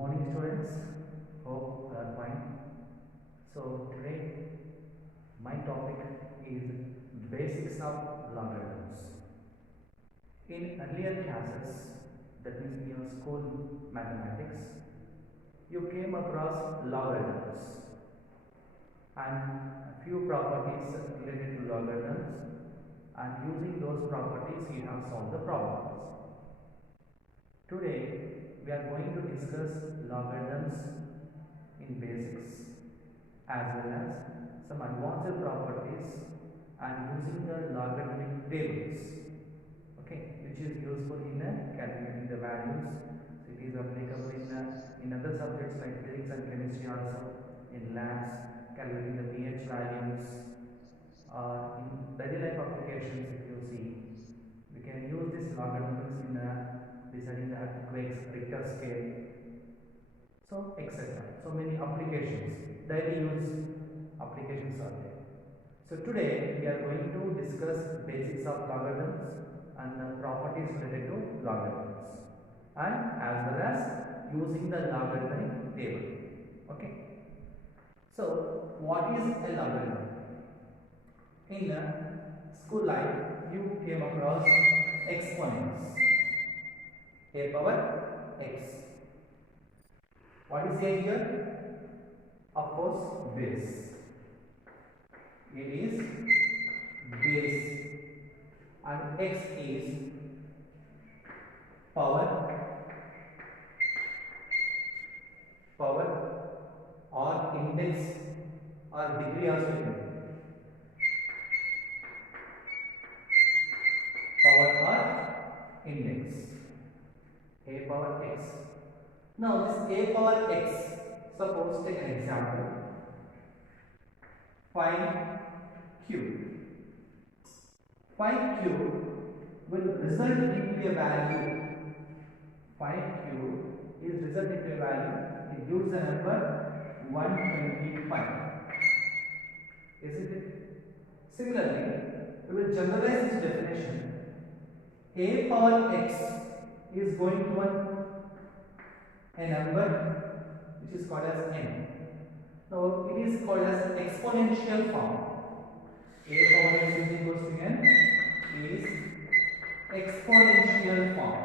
morning, students. Hope you are fine. So today my topic is basics of logarithms. In earlier classes, that means in your school mathematics, you came across logarithms and a few properties related to logarithms, and using those properties you have solved the problems. Today we are going to discuss logarithms in basics as well as some advanced properties and using the logarithmic tables, okay, which is useful in calculating the values. So it is applicable in other subjects like physics and chemistry, also in labs, calculating the pH values. In daily life applications, if you see, we can use this logarithms in deciding the earthquakes, Richter scale, so etc. So many applications, daily use applications are there. So today we are going to discuss basics of logarithms and the properties related to logarithms, and as well as using the logarithmic table. Okay. So what is a logarithm? In school life you came across exponents, a power x. What is a here? Of course, base. It is base and x is power or index or degree also. Power or index, a power x. Now this a power x, suppose take an example, find q. Find q will result into a value. Find q is result into a value. It gives a number 125. Isn't it? Similarly, we will generalize this definition. A power x is going to a number which is called as n. Now it is called as exponential form. A power x is equals to n is exponential form.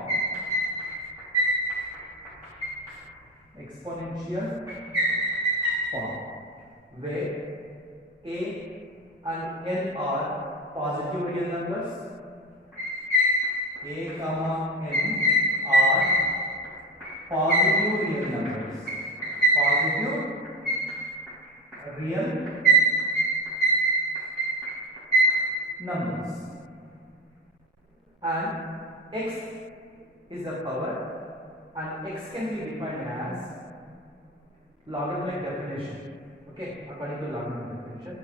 Exponential form, where a and n are positive real numbers. A comma n are positive real numbers. Positive real numbers. And x is a power, and x can be defined as logarithmic definition. Okay, according to logarithmic definition.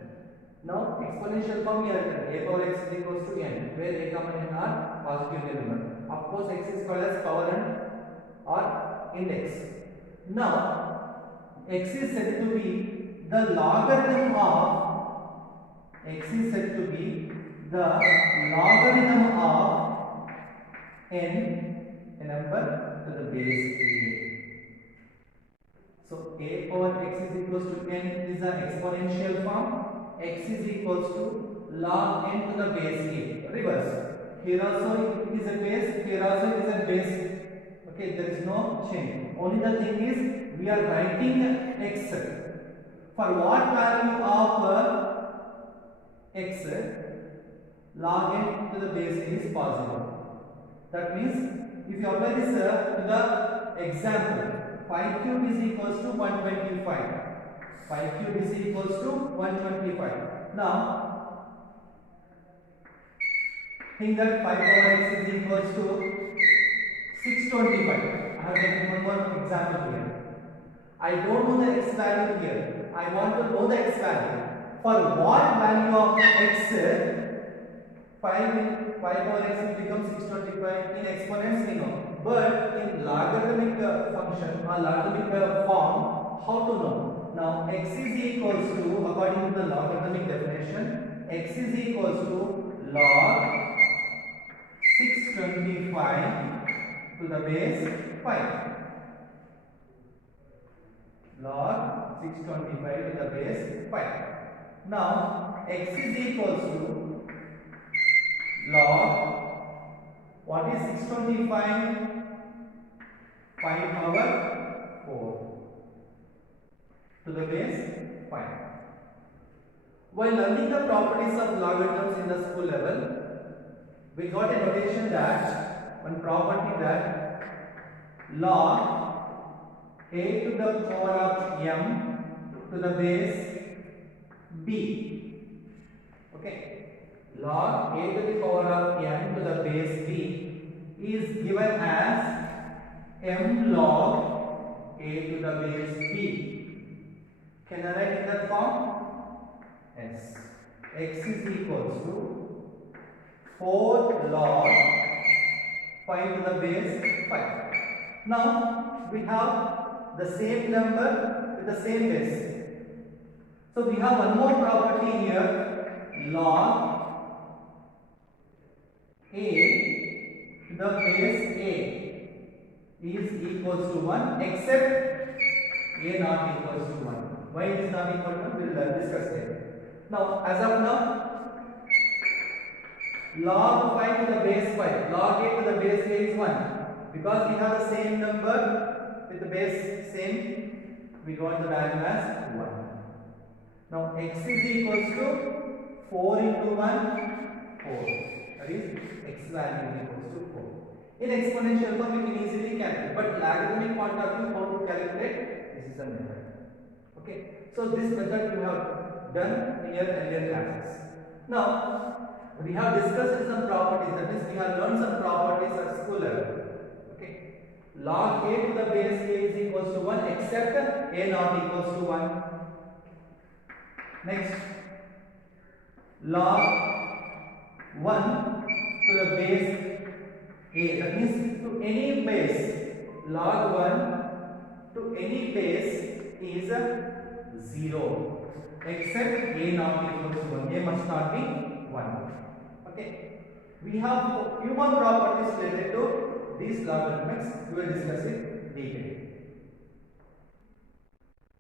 Now exponential form we are a power x is equals to n, where a comma n are positive real number. Of course, x is called as power and or index. Now x is said to be the logarithm of n, a number to the base a. So a power x is equals to n is an exponential form. X is equals to log n to the base a. Reverse. Here also it is a base, here also it is a base. Okay, there is no change. Only the thing is we are writing x. For what value of x, log n to the base a is possible. That means if you apply this to the example, 5 cube is equals to 125. 5 cube is equals to 125. Now, think that 5 power x is equals to 625. I have taken one more example here. I don't know the x value here. I want to know the x value. For what value of x, 5 power x will become 625 in exponents we know. But in logarithmic function or logarithmic form, how to know? Now x is equals to, according to the logarithmic definition, x is equals to log 625 to the base 5. 625 to the base 5. Now x is equals to log, what is 625? 5 power 4 to the base 5. While learning the properties of logarithms in the school level, we got a notation that one property that log a to the power of m to the base b. Okay, log a to the power of m to the base b is given as m log a to the base b. Can I write in that form? Yes. X is equals to 4 log 5 to the base 5. Now we have the same number with the same base. So we have one more property here, log a to the base a is equals to 1 except a not equals to 1. Why it is not equal to 1? We will discuss later. Now as of now, log 5 to the base 5, log a to the base a is 1. Because we have the same number with the base same, we got the value as 1. Now x is equals to 4 into 1, 4. That is x value is equals to 4. In exponential form we can easily calculate, but logarithmic point of view, how to calculate, this is a method. Okay, so this method we have done in your earlier classes. Now we have discussed some properties, that means we have learned some properties at school level. Okay, log a to the base a is equals to 1 except a not equals to 1. Next, log 1 to the base a, that means to any base, log 1 to any base is 0 except a not equals to 1. A must not be 1. Okay, we have few more properties related to these logarithms. We will discuss it detail.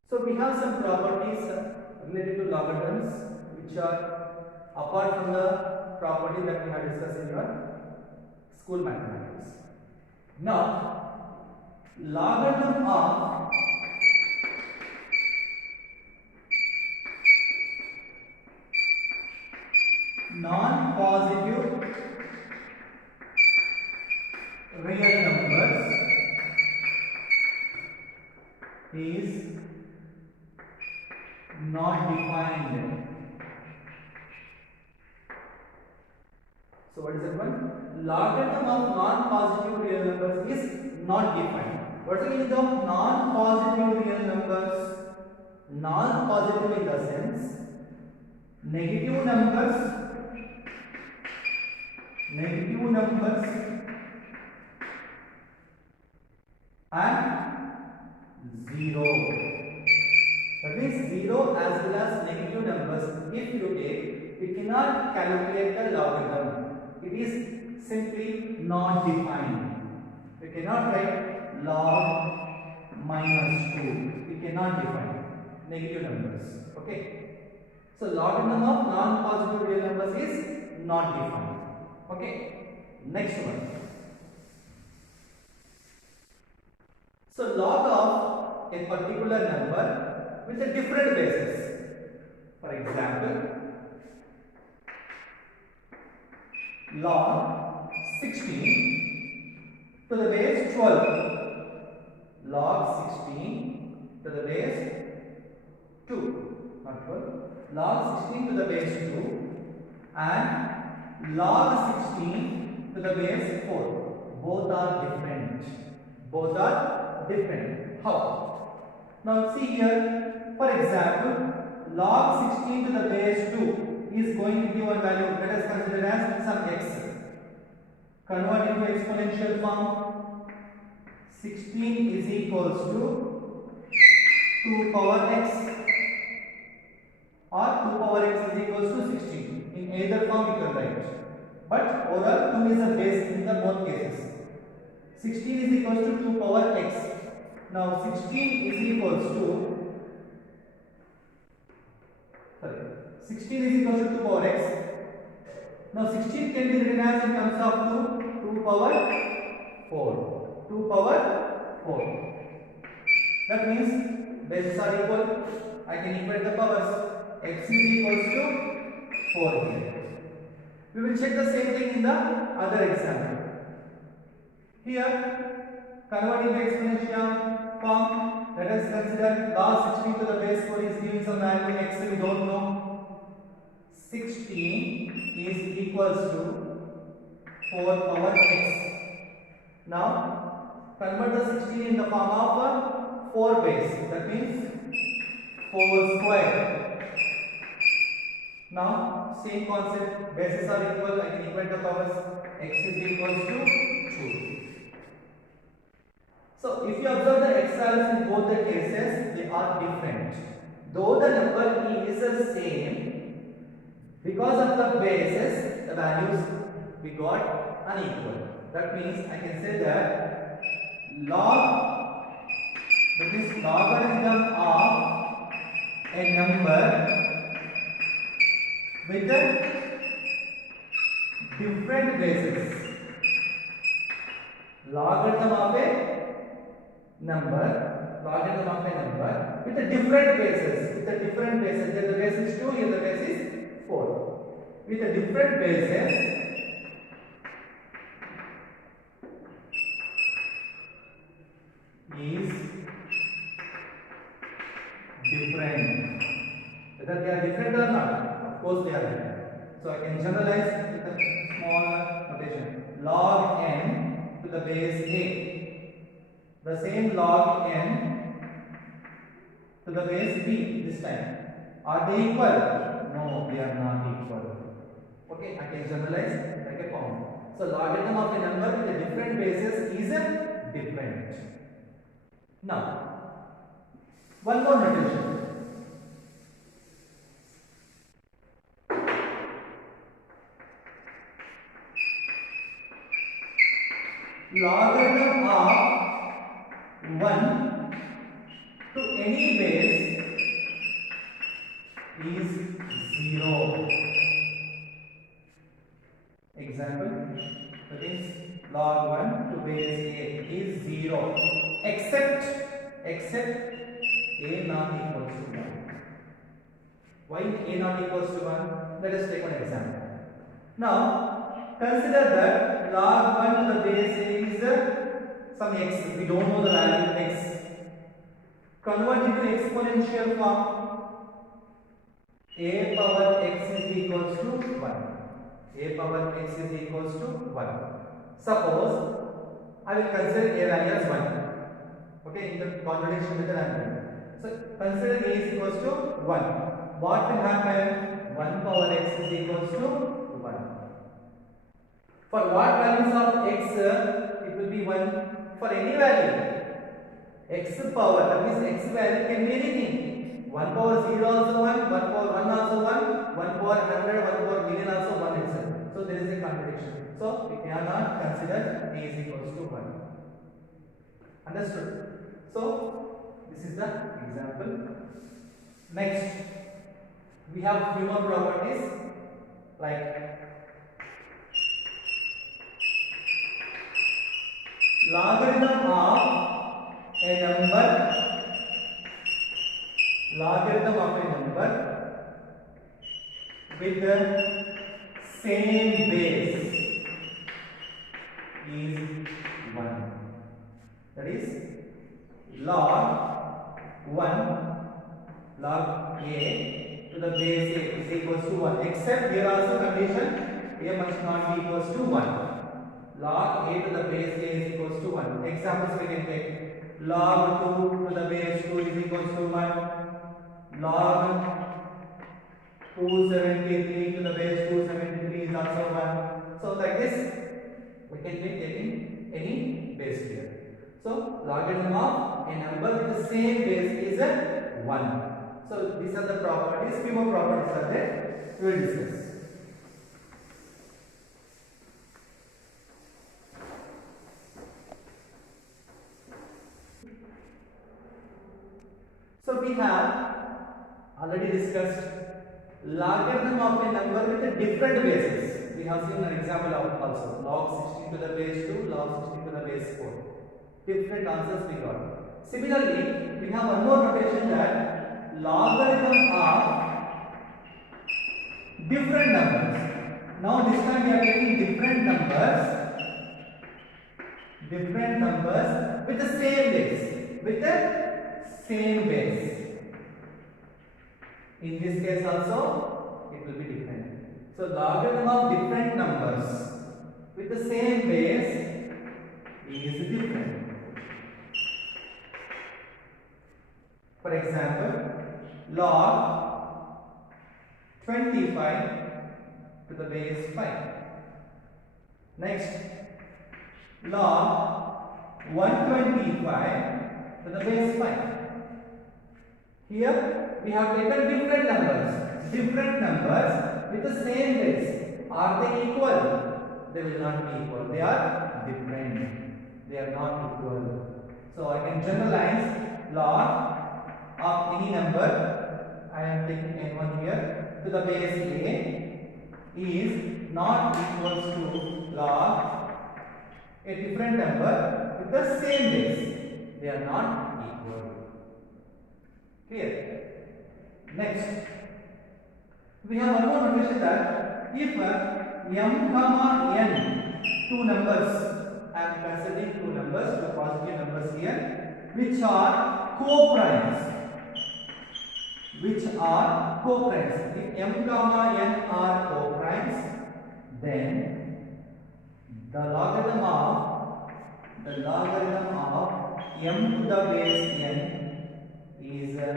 So we have some properties related to logarithms which are apart from the property that we have discussed in your school mathematics. Now, logarithm of non-positive real numbers is not defined. So what is that one? Logarithm of non-positive real numbers is not defined. What is the meaning of non-positive real numbers? Non-positive in the sense negative numbers and 0. That means 0 as well as negative numbers, if you take, we cannot calculate the logarithm. It is simply not defined. We cannot write log -2. We cannot define negative numbers. Okay. So logarithm of non-positive real numbers is not defined. Okay. Next one. So log of a particular number with a different basis. For example, log 16 to the base 12. Log 16 to the base 2, not 12. Log 16 to the base 2 and log 16 to the base 4. Both are different. Both are different. How? Now see here, for example, log 16 to the base 2 is going to give one value. Let us consider as some x. Convert into exponential form. 16 is equals to 2 power x, or 2 power x is equals to 16. In either form you can write. But overall 2 is a base in the both cases. 16 is equals to 2 power x. Now 16 is equals to Now 16 can be written as in terms of 2 power 4. 2 power 4. That means bases are equal. I can equate the powers. X is equals to 4 here. We will check the same thing in the other example. Here, converting the exponential form, let us consider log 16 to the base 4 is giving some value x we don't know. 16 is equals to 4 power x. Now, convert the 16 in the form of 4 base. That means 4 square. Now, same concept, bases are equal, I can equate the powers, x is equals to 2. So, if you observe the x values in both the cases, they are different. Though the number is the same, because of the bases, the values we got unequal. That means I can say that logarithm of a number with the different bases. Logarithm of a number with a different bases. Here the base is 2, here the base is 4. With a different bases, is different. Whether they are different or not, of course they are different. So I can generalize with a small notation. Log n to the base a. The same log n to the base b this time. Are they equal? No, they are not equal. Okay, I can generalize like a form. So logarithm of a number with a different bases is different. Now, one more notation. Logarithm of 1 to any base is 0. Example, that is log 1 to base a is 0 except a not equals to 1. Why a not equals to 1? Let us take one example. Now, consider that log 1 to the base a is some x. We don't know the value x. Convert into exponential form. A power x is equals to 1. A power x is equals to 1. Suppose I will consider a value as 1. Okay, in the contradiction with the number. So consider a is equals to 1. What will happen? 1 power x is equals to 1. For what values of x it will be 1? For any value. X power, that means x value can be anything. 1 power 0 also 1, 1 power 1 also 1, 1 power 100, 1 power million also 1 itself. So there is a contradiction. So we cannot consider a is equals to 1. Understood? So this is the example. Next, we have few more properties like logarithm of a number with the same base is 1. That is log 1 log a to the base a is equals to 1, except here also condition a must not be equals to 1. Log a to the base a is equals to 1. Examples we can take. Log 2 to the base 2 is equals to 1. Log 273 to the base 273 is also 1. So like this we can be taking any base here. So logarithm of a number with the same base is 1. So these are the properties. Few more properties are there. We will discuss. So we have already discussed logarithm of a number with a different bases. we have seen an example of also log 16 to the base 2, log 16 to the base 4. Different answers we got. Similarly, we have one more notation that logarithm of different numbers. Now this time we are taking different numbers with the same base, In this case also it will be different. So logarithm of different numbers with the same base is different. For example, log 25 to the base 5. Next, log 125 to the base 5. Here we have taken different numbers with the same base. Are they equal? They will not be equal. They are different. They are not equal. So I can generalize log of any number, I am taking n1 here, to the base a is not equals to log a different number with the same base. They are not equal. Clear? Next, we have one more notation that if m comma n, two numbers, I am considering two numbers, two positive numbers here, which are co-primes. If m comma n are co-primes, then the logarithm of m to the base n is a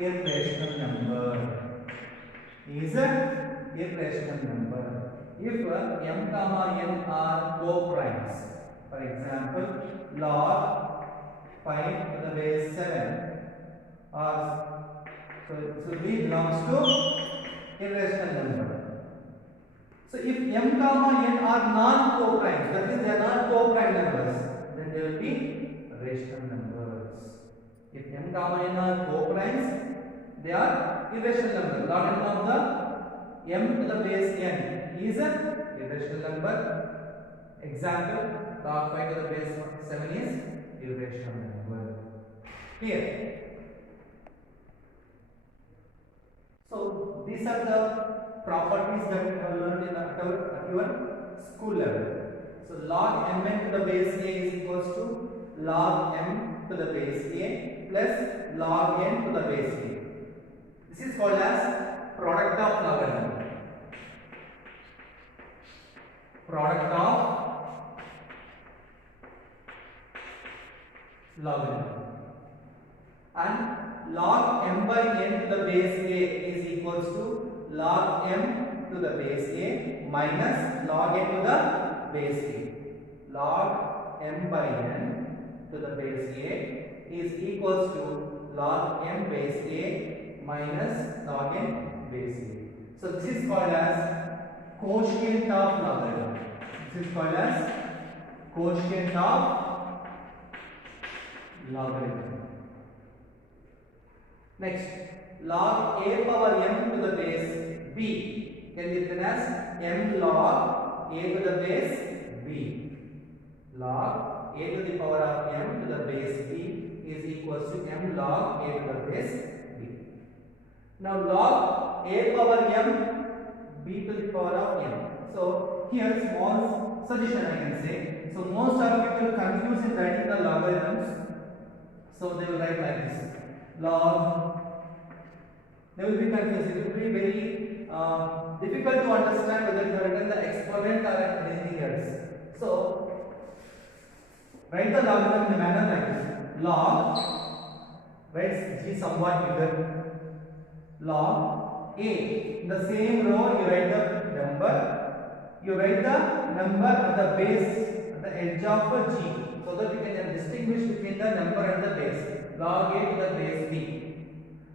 irrational number. If m comma n are co-primes, for example, log 5 to the base 7 or so B belongs to irrational number. So if m comma n are non-co-primes, that is they are not co-prime numbers, then they will be rational numbers. If m comma n are co-primes, they are irrational numbers. Logarithm of the m to the base n is a irrational number. Example, log 5 to the base 7 is irrational number. Clear? So these are the properties that we have learned in at your school level. So log mn to the base a is equals to log m to the base a plus log n to the base a. This is called as product of logarithm. Product of logarithm. And log m by n to the base a is equals to log m to the base a minus log n to the base a. Log m by n to the base a is equals to log m base a minus log n base a. So this is called as quotient of logarithm. This is called as quotient of logarithm. Next, log a power m to the base b can be written as m log a to the base b. Log a to the power of m to the base b is equals to m log a to the base b. Now log a power m b to the power of m. So here small suggestion I can say. So most of people confuse in writing the logarithms. So they will write like this. Log, they will be confused. It will be very difficult to understand whether you have written the exponent or anything else. So write the logarithm in a manner like this. Log, write g somewhat bigger. Log a, in the same row you write the number. You write the number at the base, at the edge of g, so that you can distinguish between the number and the base. Log a to the base b.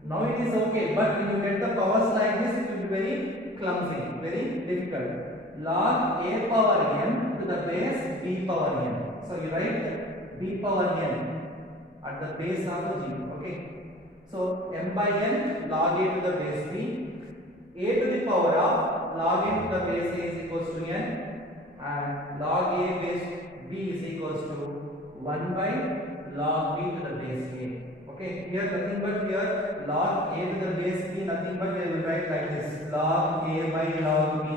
Now it is okay, but when you get the powers like this, it will be very clumsy, very difficult. Log a power n to the base b power n. So you write b power n at the base of the g. Okay. So m by n log a to the base b, a to the power of log a to the base a is equals to n, and log a base b is equals to 1 by log b to the base a. Okay, here nothing but here log a to the base b, nothing but we will write like this, log a by log b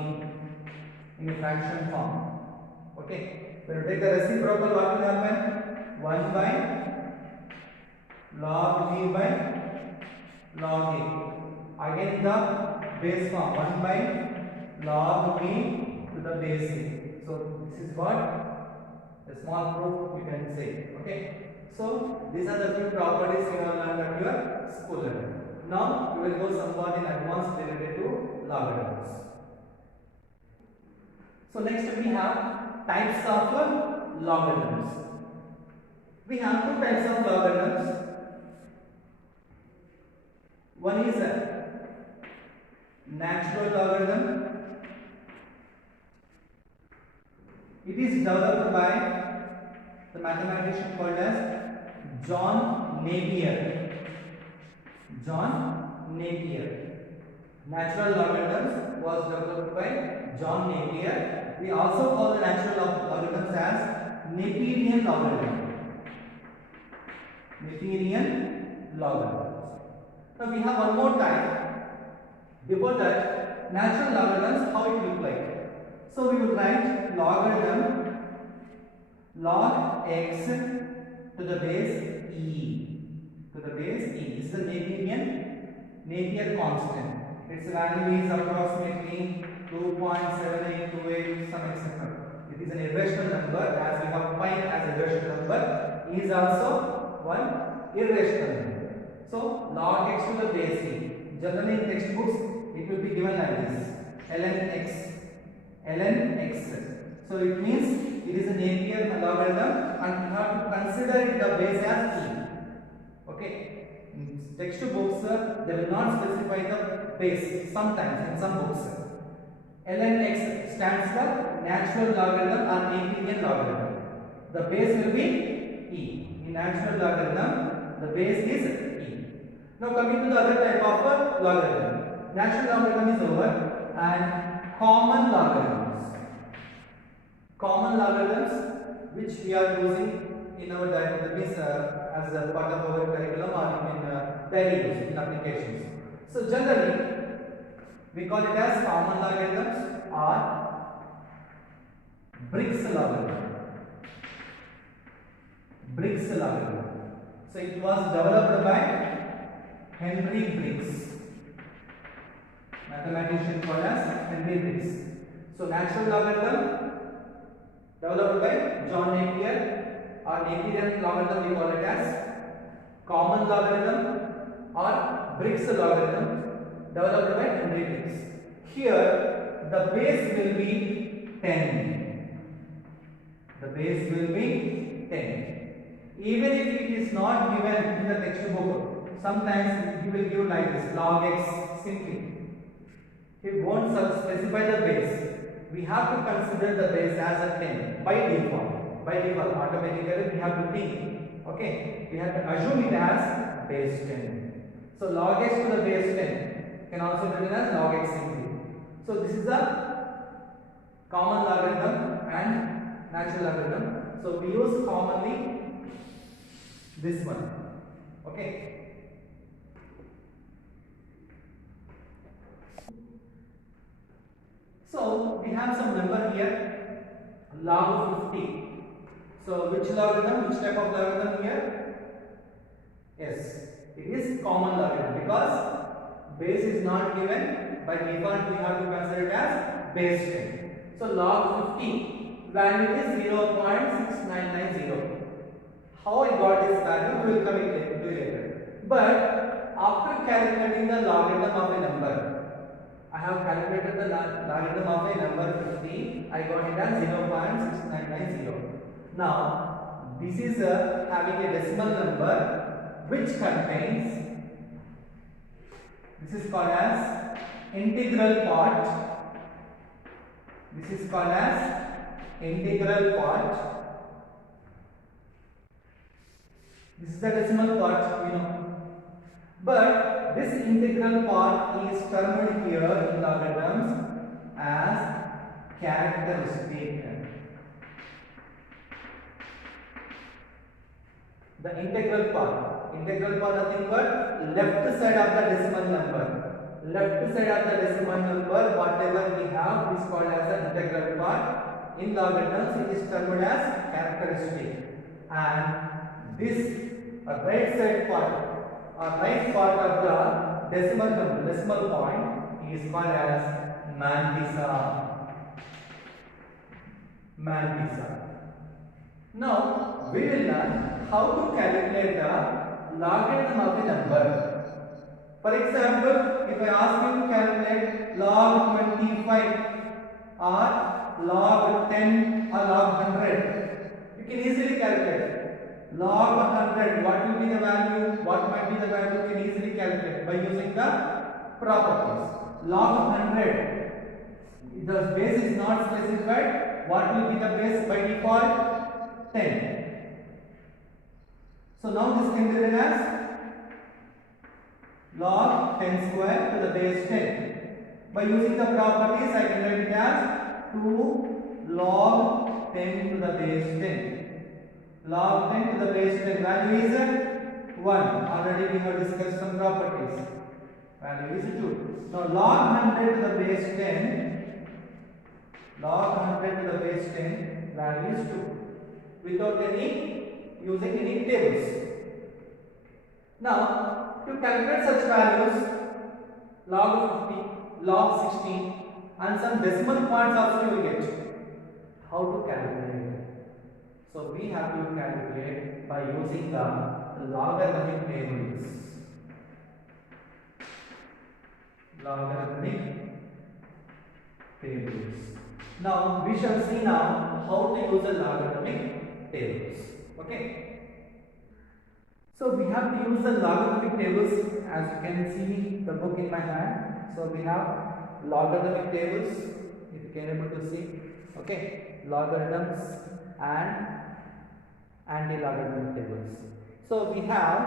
in a fraction form. Okay, when you take the reciprocal, what will happen? 1 by log b by log a. Again the base form, 1 by log b to the base a. So this is what a small proof you can say. Okay, so these are the few properties you have learned at your school level. Now we will go somewhat in advanced related to logarithms. So next we have types of logarithms. We have two types of logarithms. One is a natural logarithm. It is developed by the mathematician called as John Napier. John Napier. Natural logarithms was developed by John Napier. We also call the natural logarithms as Naperian logarithm. Naperian logarithms. Now we have one more type. Before that, natural logarithms, how it look like? So we would write logarithm log x to the base e. To the base e. This is the Napier constant. Its value is approximately 2.7828 some etc. It is an irrational number, as we have pi as a irrational number. E is also one irrational number. So log x to the base e. Generally in textbooks it will be given like this, ln x. So it means it is a Napier logarithm and you have to consider it the base as e. Okay, in textbooks they will not specify the base sometimes in some books. Ln x stands for natural logarithm or Naperian logarithm. The base will be e. In natural logarithm the base is e. Now coming to the other type of logarithm. Natural logarithm is over, and common logarithms. Common logarithms which we are using in our diagram as a part of our curriculum or in daily use in applications. So generally we call it as common logarithms or Briggs logarithm. Briggs logarithm. So it was developed by Henry Briggs, mathematician called as Henry Briggs. So natural logarithm developed by John Napier, or Naperian logarithm we call it as common logarithm or Briggs logarithm developed by Henry Briggs. Here the base will be 10. The base will be 10. Even if it is not given in the textbook, sometimes he will give like this, log x simply. He won't specify the base. We have to consider the base as a 10 by default. By default, automatically we have to think. Okay, we have to assume it as base 10. So log x to the base 10 can also be written as log x simply. So this is the common logarithm and natural logarithm. So we use commonly this one. Okay. So we have some number here, log 50. So which logarithm, which type of logarithm here? Yes, it is common logarithm because base is not given. By default we have to consider it as base 10. So log 50 value is 0.6990. How I got this value we will come to later. But after calculating the logarithm of a number, I have calculated the logarithm of a number 50. I got it as 0.6990. Now this is having a decimal number which contains, this is called as integral part. This is called as integral part. This is the decimal part, we know. But this integral part is termed here in logarithms as characteristic. The integral part nothing but left side of the decimal number. Left side of the decimal number, whatever we have is called as the integral part. In logarithms, it is termed as characteristic. And this right side part, right part of the decimal point is called as mantissa. Now we will learn how to calculate the logarithm of a number. For example, if I ask you to calculate log 25 or log 10 or log 100, you can easily calculate. Log 100, what will be the value? What might be the value? You can easily calculate by using the properties. Log 100, the base is not specified. What will be the base by default? 10. So now this can be written as log 10 square to the base 10. By using the properties, I can write it as 2 log 10 to the base 10. Log 10 to the base 10 value is 1. Already we have discussed some properties. Value is 2. Now log 100 to the base 10. Log 100 to the base 10 value is 2. Without using any tables. Now, to calculate such values, log 50, log 16 and some decimal points also you will get. How to calculate? So, we have to calculate by using the logarithmic tables. Logarithmic tables. Now, we shall see now how to use the logarithmic tables. Okay. So we have to use the logarithmic tables. As you can see the book in my hand. So we have logarithmic tables. If you can able to see. Okay. Logarithms and anti-logarithmic tables. So we have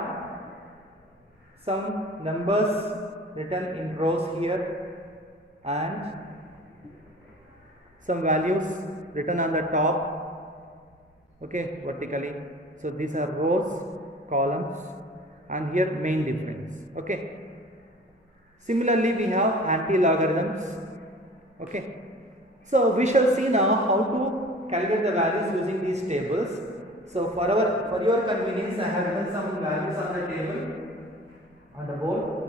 some numbers written in rows here and some values written on the top, okay, vertically. So these are rows, columns, and here main difference, okay. Similarly we have anti-logarithms, okay. So we shall see now how to calculate the values using these tables. So for your convenience, I have written some values on the table on the board.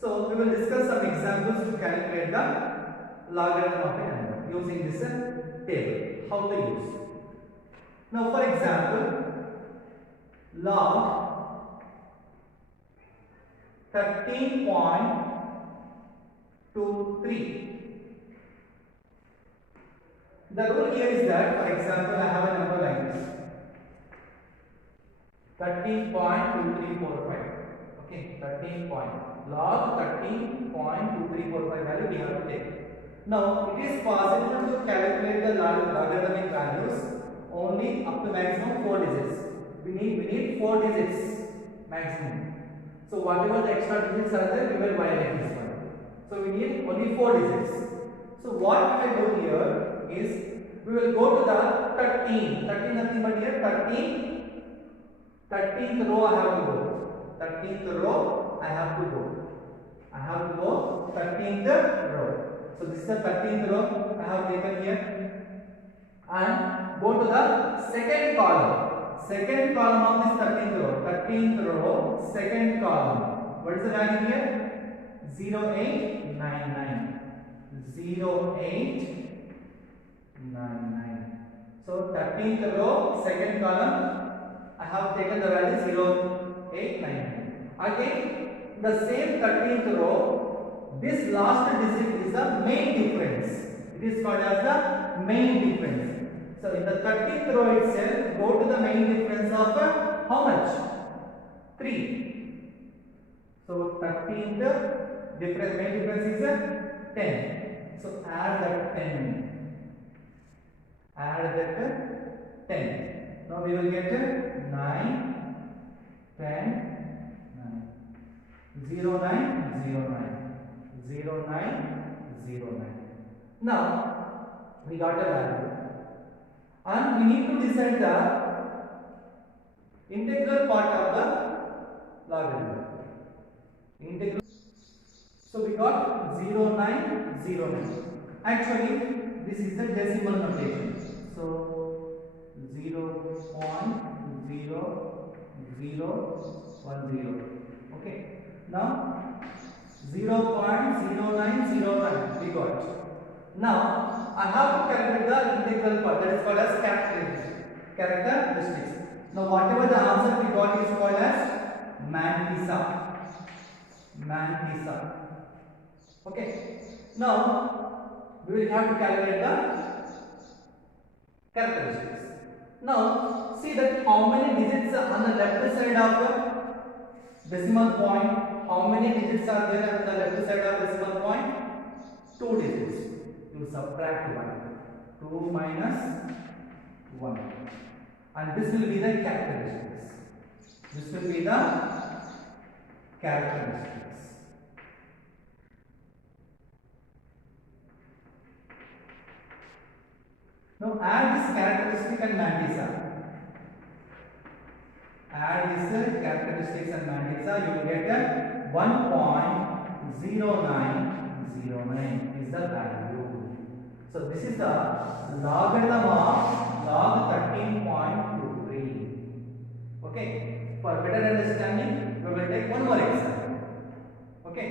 So we will discuss some examples to calculate the logarithm of a number using this table. How to use? Now for example, log 13.23. The rule here is that, for example, I have a number like this, 13.2345. Okay, log 13.2345 value we have to take. Now, it is possible to calculate the logarithmic values only up to maximum 4 digits. We need 4 digits maximum. So, whatever the extra digits are there, we will violate this one. So, we need only 4 digits. So, what we will do here is, we will go to the 13. 13 nothing but here 13th row I have to go. 13th row I have to go. 13th row. So this is the 13th row I have taken here. And go to the second column. Second column of this 13th row. 13th row, second column. What is the value here? 0899. 0899. So 13th row, second column, I have taken the value 0899. Again, the same 13th row, this last digit is the main difference. It is called as the main difference. So in the 13th row itself, go to the main difference of how much? 3. So 13th difference, main difference is 10. So add that 10. Add that 10. Now we will get 9, 10, 9. 0909. Now we got a value and we need to decide the integral part of the logarithm. Integral. So we got 0909. Actually, this is the decimal notation. So 0.0010. Okay. Now 0.0909 we got. Now I have to calculate the integral part, that is called as characteristics. Now whatever the answer we got is called as mantissa. Okay. Now we will have to calculate the characteristics. Now see that how many digits are on the left side of the decimal point. How many digits are there on the left side of decimal point? 2 digits. You subtract 1. 2 minus 1. And this will be the characteristics. This will be the characteristics. Now add this characteristic and mantissa. Add this characteristics and mantissa, you will get a 1.0909 is the value. So this is the logarithm of log 13.23. Okay. For better understanding, we will take one more example. Okay.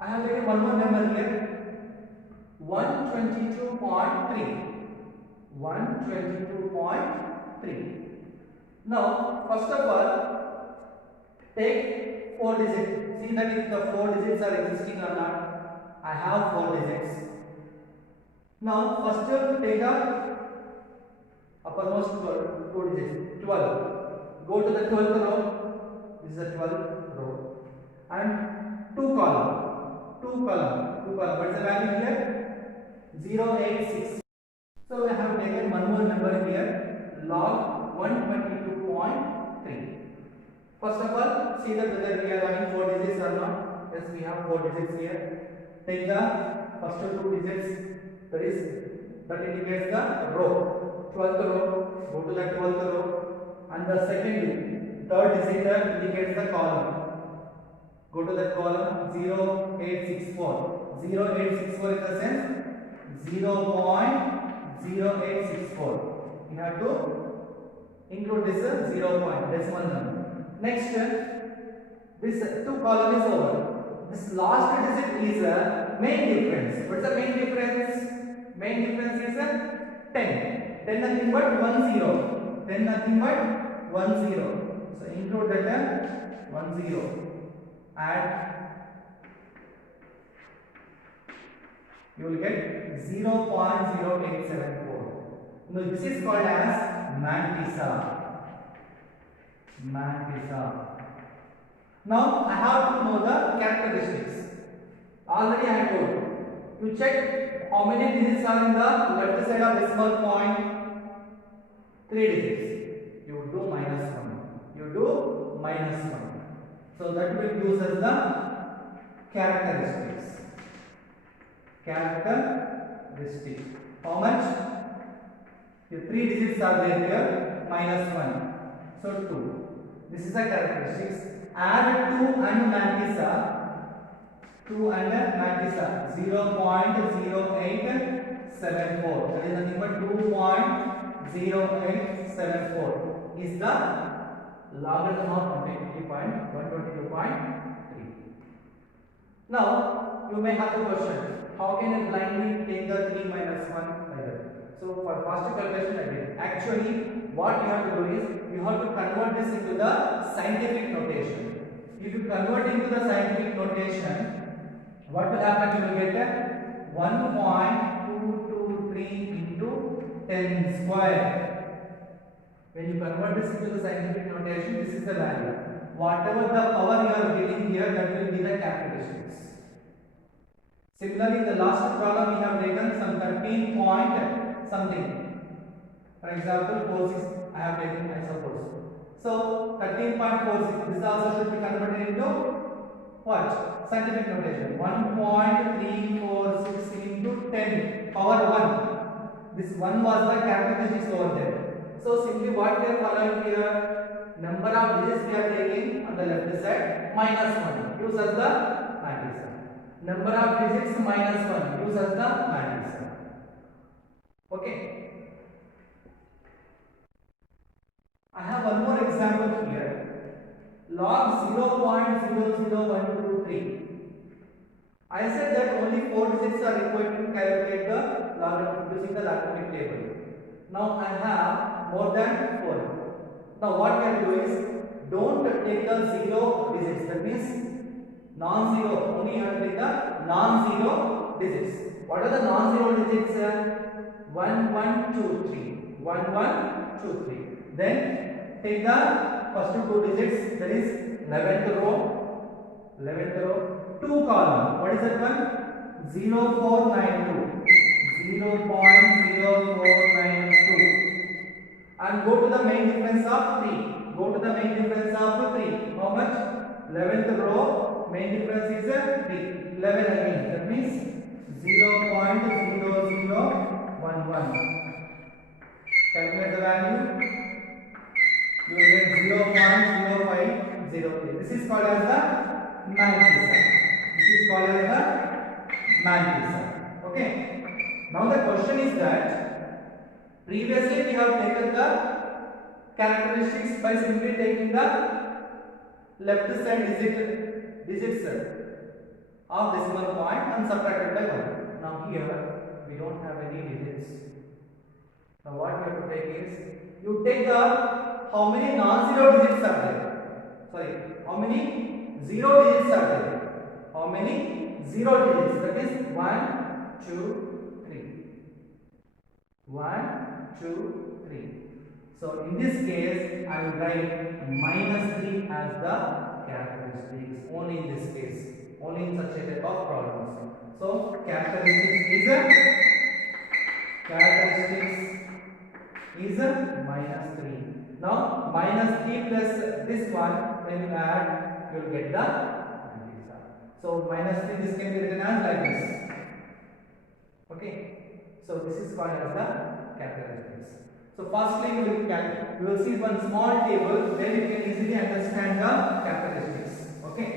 I have taken one more number here. 122.3. 122.3. Now, first of all, take 4 digits. See that if the 4 digits are existing or not. I have 4 digits. Now, first take the uppermost 2 digits, 12. Go to the 12th row. This is the 12th row. And 2 column. What is the value here? 086. So we have taken one more number here, log 122.3. First of all, see that whether we are having 4 digits or not. Yes, we have 4 digits here. Take the first 2 digits, that indicates the row, 12th row. Go to the 12th row, and the third digit indicates the column. Go to the column 0864. 0864 in the sense 0.0864. You have to include this 0 point decimal number. Next, this 2 column is over. This last digit is a main difference. What is the main difference? Main difference is 10. 10 nothing but 10. 10 nothing but 10. So include that 10. Add. You will get 0.0874. Now this is called as mantissa. Now I have to know the characteristics. Already I told you. You check how many digits are in the left side of decimal point. 3 digits. You do minus 1. So that will use as the characteristics. How much? Your 3 digits are there here, minus 1. So 2. This is the characteristics. Add 2 and mantissa. 0.0874. That is nothing but 2.0874 is the logarithm of 122.3. Now you may have the question, how can I blindly take the 3 minus 1 like that? So for faster calculation I did. Actually what you have to do is, you have to convert this into the scientific notation. If you convert into the scientific notation, what will happen? You will get 1.223 into 10 square. When you convert this into the scientific notation, this is the value. Whatever the power you are getting here, that will be the characteristics. Similarly, in the last problem we have taken some 13 point something. For example, 46 I have taken, I suppose. So 13.46, this also should be converted into what? Scientific notation. 1.346 into 10 power 1. This 1 was the characteristics over there. So simply what we are following here, number of digits we are taking on the left side, minus 1 gives us the matrix. Number of digits minus 1 gives us the matrix. Okay. I have one more example here. Log 0.00123. I said that only 4 digits are required to calculate the logarithm using the logarithmic table. Now I have more than 4. Now what we are doing is, don't take the 0 digits. That means non-zero. Only you have to take the non-zero digits. What are the non-zero digits? 1, 1, 2, 3. 1, 1, 2, 3. Then take the first two digits. That is 11th row. 11th row. 2 column. What is that one? 0492. 0.0492. And go to the main difference of 3. Go to the main difference of 3. How much? 11th row. Main difference is 3. 11 again. That means 0.0011. Calculate the value. You will get 0.0503. This is called as the matrix. This is called as the matrix. Okay. Now the question is that previously we have taken the characteristics by simply taking the left side digits of decimal point and subtracted by 1. Now here we don't have any digits. Now what we have to take is, you take the how many non-zero digits are there? Sorry, how many zero digits are there? How many zero digits? That is 1, 2, 3. 1, 2, 3. So in this case, I will write -3 as the characteristics. Only in this case, only in such a type of problems. So characteristics is -3. Now -3 plus this one, when you add, you will get the answer. So -3, this can be written as like this. Okay. So this is called as the characteristics. So firstly you will see one small table, then you can easily understand the characteristics. Okay.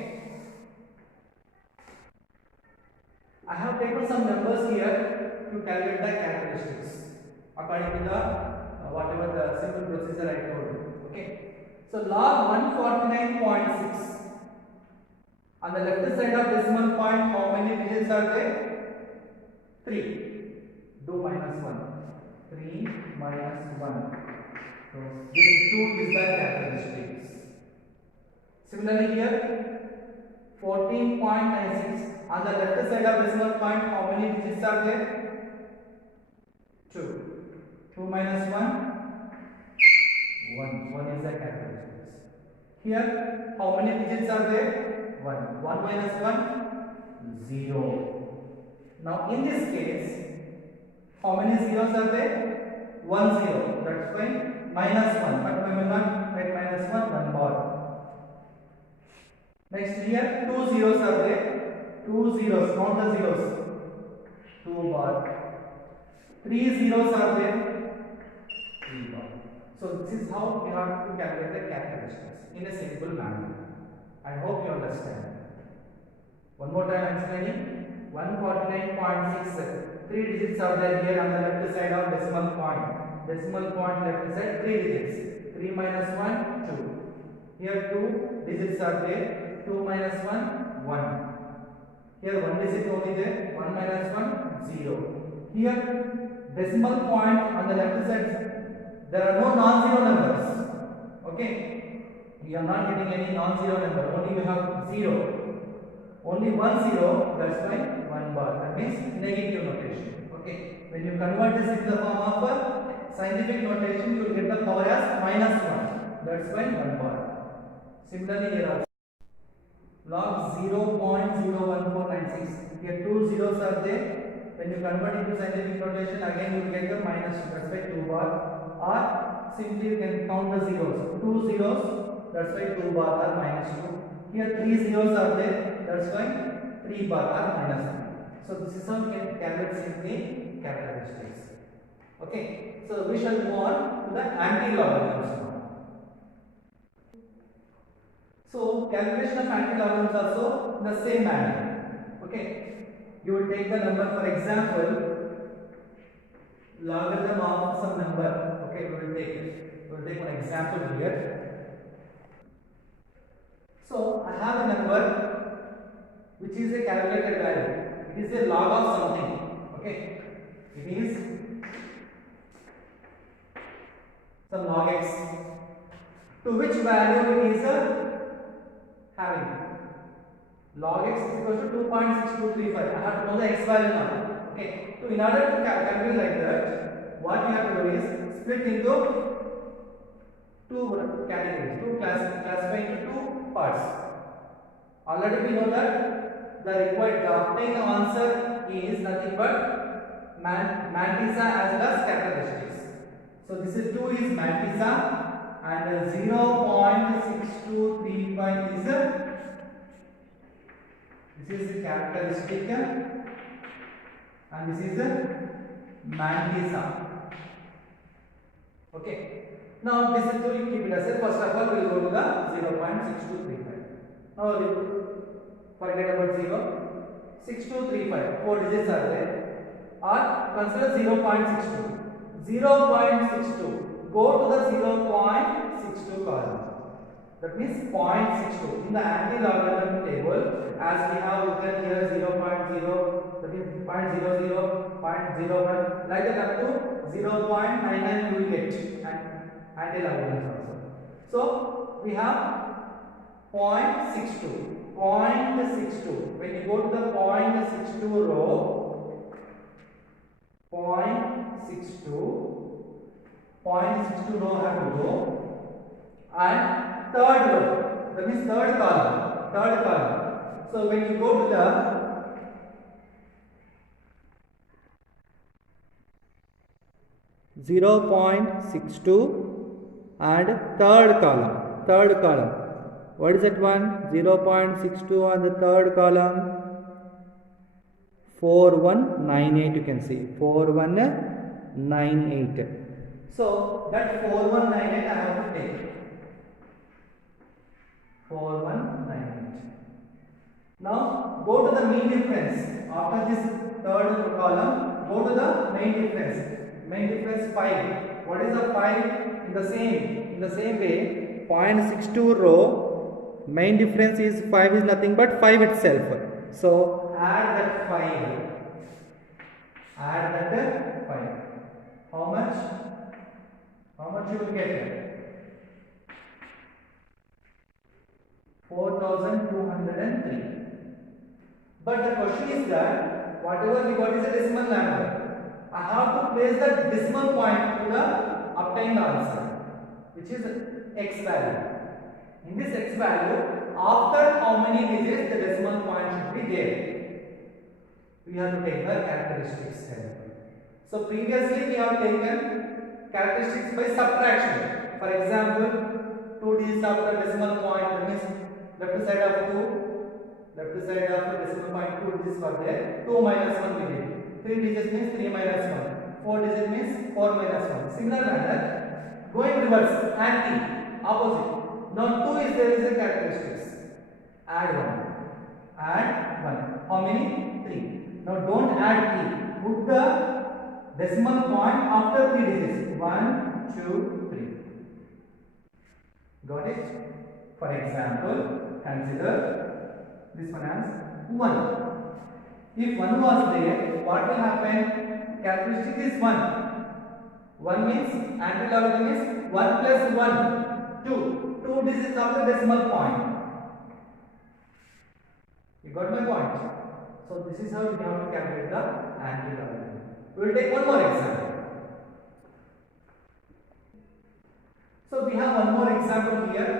I have taken some numbers here to calculate the characteristics according to the whatever the simple procedure I told you. Okay. So log 149.6. On the left side of decimal point, how many digits are there? 3. Do -1. 3 minus 1. So this 2 is the characteristics. Similarly here 14.96. On the left side of decimal point, how many digits are there? 2. 2 minus 1. 1. 1 is the characteristics. Here how many digits are there? 1. 1 minus 1. 0. Now in this case, how many zeros are there? 1 0. That's why -1. But we will not write -1. 1 bar. Next here 2 zeros are there. 2 zeros. Count the zeros. 2 bar. 3 zeros are there. 3 bar. So this is how we have to calculate the characteristics in a simple manner. I hope you understand. One more time I am explaining. 149.6. 3 digits are there here on the left side of decimal point. Decimal point left side 3 digits. 3 minus 1, 2. Here 2 digits are there. 2 minus 1, 1. Here 1 digit only there. 1 minus 1, 0. Here decimal point on the left side, there are no non-zero numbers. Okay. We are not getting any non-zero number. Only we have 0. Only 1 0. That's why 1 bar. That means negative notation. Okay. When you convert this into the form of scientific notation, you will get the power as -1. That's why 1 bar. Similarly here also. Log 0.01496. Here 2 zeros are there. When you convert into scientific notation, again you will get the -2. That's why 2 bar. Or simply you can count the zeros. 2 zeros. That's why 2 bar or -2. Here 3 zeros are there. that's why 3 bar are minus 1. So this is how we can calculate simply characteristics. Okay, so we shall move on to the anti-logarithms now. So calculation of anti-logarithms also in the same manner. Okay, you will take the number, for example, logarithm of some number. Okay, we will take one example here. So I have a number which is a calculated value. It is a log of something. Okay, it is some log x, to which value it is having. Log x is equal to 2.6235. I have to know the x value now. Okay, so in order to calculate like that, what you have to do is split into two categories, classify into two parts. Already we know that the obtained answer is nothing but mantissa as well as characteristics. So this is 2 is mantissa and 0.6235 is this is the characteristic and this is the mantissa. Okay. Now this is to keep it as a, first of all we will go to the 0.6235. Now forget about 0. 6235, 4 digits are there, or consider 0.62. 0.62, go to the 0.62 column. That means 0.62. In the anti-logarithm table, as we have written here 0.0, that is 0.00, 0.01, like that up to 0.99 you will get anti-logarithms also. So we have 0.62. 0.62. When you go to the 0.62 row, 0.62 row have to go, and third row, that means third column. So when you go to the 0.62 and third column. What is that one? 0.62 on the third column. 4198 you can see. 4198. So that 4198 I have to take. 4198. Now go to the mean difference. After this third column, go to the main difference. Main difference 5. What is the 5? In the same way, 0.62 row, main difference is 5 is nothing but 5 itself. So add that 5. How much you will get? 4203. But the question is that whatever we got is a decimal number. I have to place the decimal point to the obtained answer, which is x value. In this x value, after how many digits the decimal point should be there? We have to take the characteristics. So previously we have taken characteristics by subtraction. For example, 2 digits after the decimal point, that means left side of the decimal point 2 digits were there. 2 minus 1 we did. 3 digits means 3 minus 1. 4 digits means 4 minus 1. Similar manner, going reverse, anti, opposite. Now 2 is there is a characteristics. Add 1. How many? 3. Now don't add 3. Put the decimal point after 3 digits. 1, 2, 3. Got it? For example, consider this one as 1. If 1 was there, what will happen? Characteristic is 1. 1 means anti-logarithm is 1 plus 1, 2. 2 digits after decimal point. You got my point? So this is how you have to calculate the anti-logarithm. We will take one more example. So we have one more example here.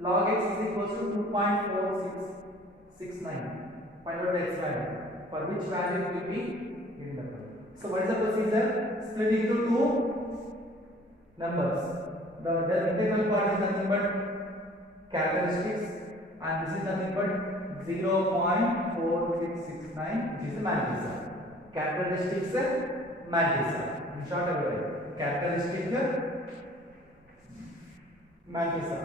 Log x is equal to 2.4669. Find out the x value. For which value it will be given the value. So what is the procedure? Split into two numbers. The integral part is nothing but characteristics, and this is nothing but 0.4669, which is the Mantissa. Characteristics Mantissa. In short, characteristic Mantissa.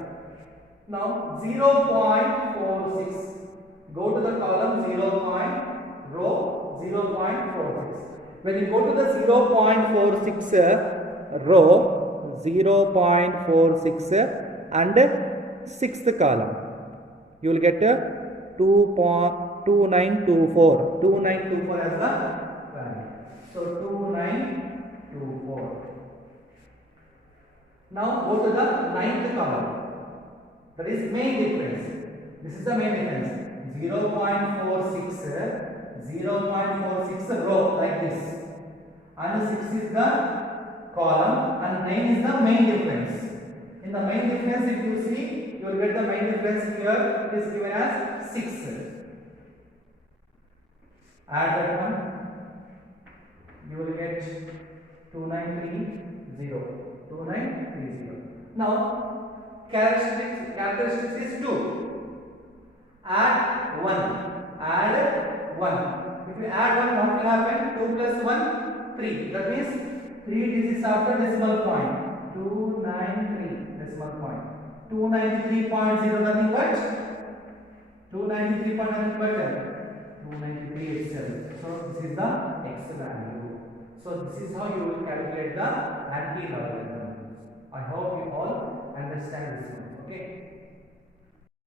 Now 0.46. Go to the column 0.46. When you go to the 0.46 row, 0.46 and sixth column, you will get 2924. 2924 as the value. So 2924. Now go to the ninth column. That is main difference. This is the main difference. 0.46 row like this, and 6 is the column, and 9 is the main difference. In the main difference, if you see, you will get the main difference here. It is given as 6. Add that one, you will get 2930. 2930. Now characteristics is 2. Add 1. Add 1. If you add 1, what will happen? 2 plus 1, 3. That means 3 digits after decimal point. 293 decimal point. 293.0 nothing but 293 itself. So this is the x value. So this is how you will calculate the anti-logarithm. I hope you all understand this one. Okay.